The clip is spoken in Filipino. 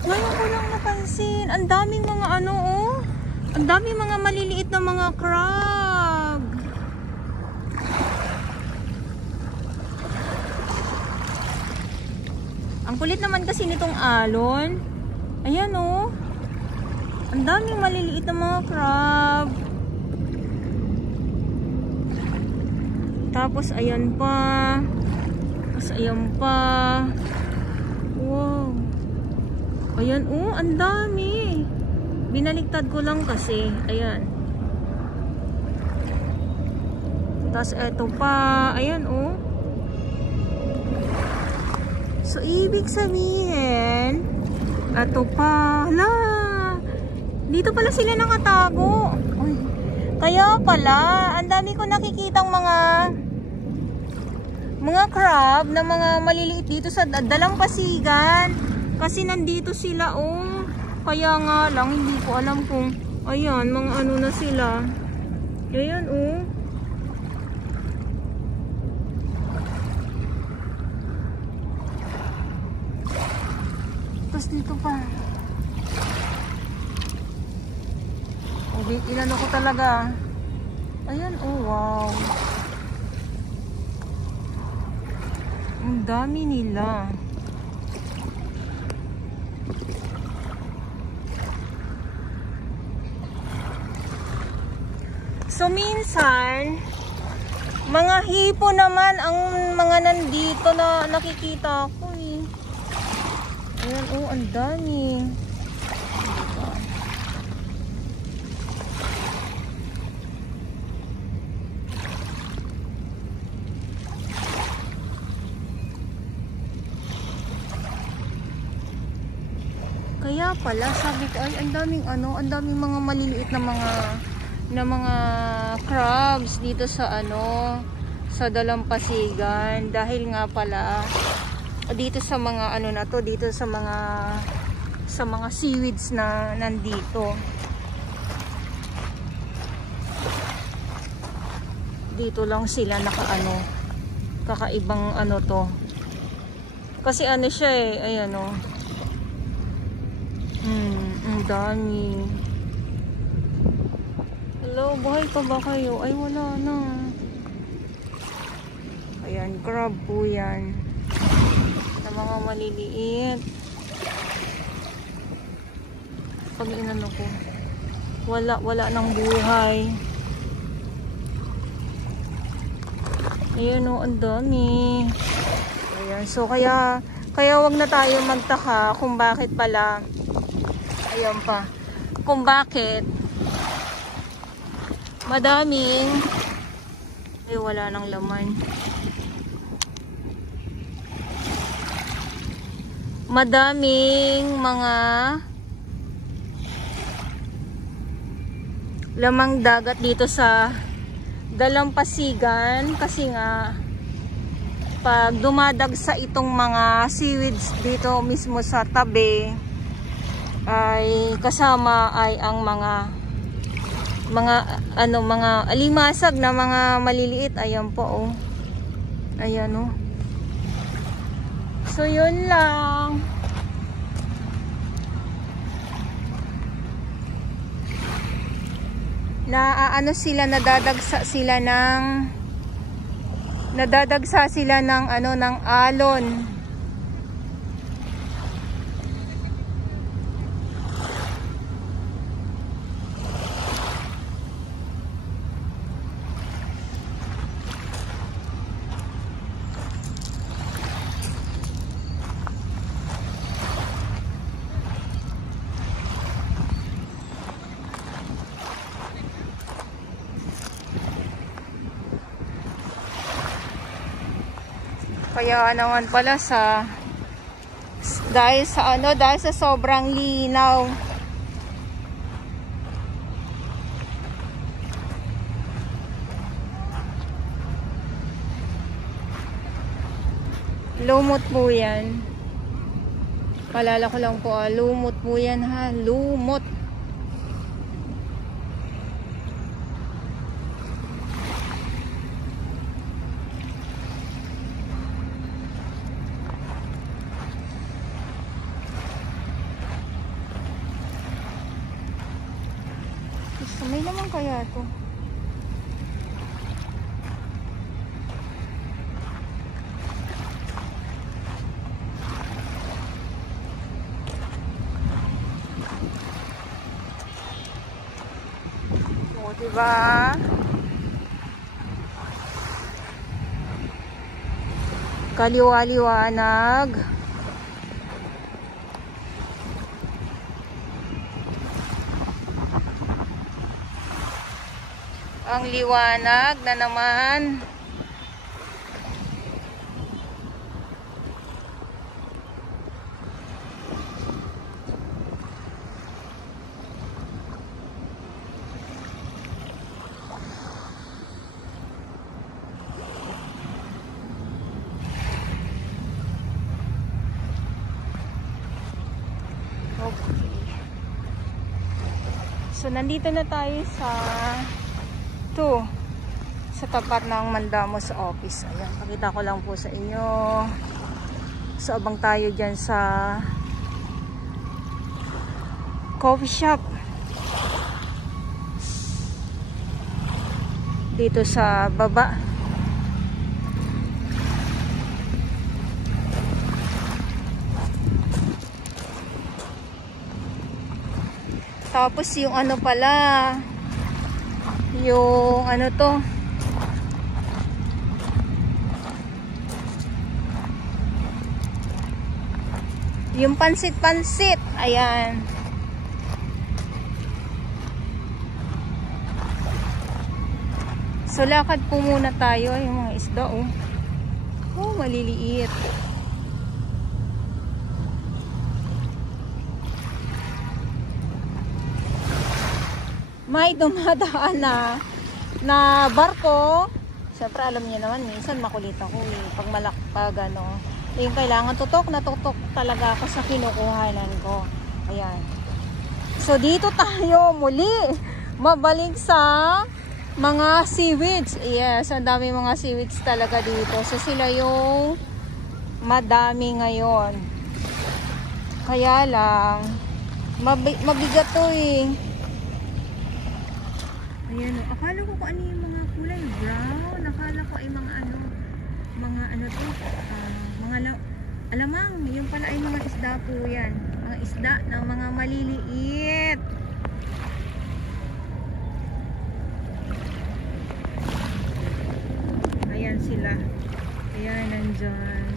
Ngayon ko lang napansin. Ang daming mga ano, oh. Ang daming mga maliliit na mga crab. Ang kulit naman kasi nitong alon. Ayan, oh. Ang daming maliliit na mga crab. Tapos, ayan pa. Tapos, ayan pa. Wow. Ayan, oh, ang dami. Binaliktad ko lang kasi. Ayan. Tapos, eto pa. Ayan, oh. So, ibig sabihin, eto pa. Hala. Dito pala sila nakatago. Uy. Kaya pala, ang dami ko nakikitang mga crab na mga maliliit dito sa Dalampasigan. Kasi nandito sila, oh. Kaya nga lang, hindi ko alam kung, ayan, mga ano na sila. Ayan, oh. Tapos dito pa. Inano ko talaga. Ayan, oh, wow. Ang dami nila. So, minsan, mga hipo naman ang mga nandito na nakikita ko, eh. Ayan, oh, ang dami. Kaya pala, sabi ko, ay, ang daming ano, ang daming mga maliliit na mga crabs dito sa ano, sa Dalampasigan. Dahil nga pala, dito sa mga ano na to, dito sa mga seaweeds na nandito. Dito lang sila nakaano, kakaibang ano to. Kasi ano siya eh, ayan o. Ang dami. Hello, buhay pa ba kayo? Ay, wala na. Ayan, crab po yan. Na mga maliliit. Pag inano ko, wala nang buhay. Ayan o, ang dami. Ayan, so kaya wag na tayo magtaka kung bakit pala, ayan pa, kung bakit madaming, ay wala nang laman. Madaming mga lamang dagat dito sa Dalampasigan kasi nga pag dumadagsa itong mga seaweeds dito mismo sa tabi ay kasama ay ang mga alimasag na mga maliliit. Ayan po, oh. Ayan, oh. So yun lang. Ano sila, nadadagsa sila ng ano, ng alon. Kaya naman pala dahil sa sobrang linaw, lumot po yan. Palala ko lang po, lumot po yan, ha, lumot. So, may naman kaya to. O, diba? Kaliwa-liwanag. Ang liwanag na naman. Okay. So, nandito na tayo sa tapat ng Mandamos office. Ayan, pakita ko lang po sa inyo. So, abang tayo dyan sa coffee shop. Dito sa baba. Tapos yung ano pala, yung ano to, yung pansit-pansit, ayan. So lakad po muna tayo, yung mga isda oh. Oh, maliliit. May dumadaan na barko. Siyempre alam niyo naman, minsan makulit ako eh. Pag malakpag ano, yung kailangan tutok na tutok talaga ako sa kinukuhanan ko. Ayan. So dito tayo muli mabalik sa mga seaweeds. Yes, ang dami mga seaweeds talaga dito. So sila yung madami ngayon. Kaya lang mabigat to eh. Ayan, akala ko kung ano yung mga kulay brown, akala ko ay mga ano to, alamang, yung pala ay mga isda po yan, mga isda ng mga maliliit. Ayan sila, ayan, nandyan.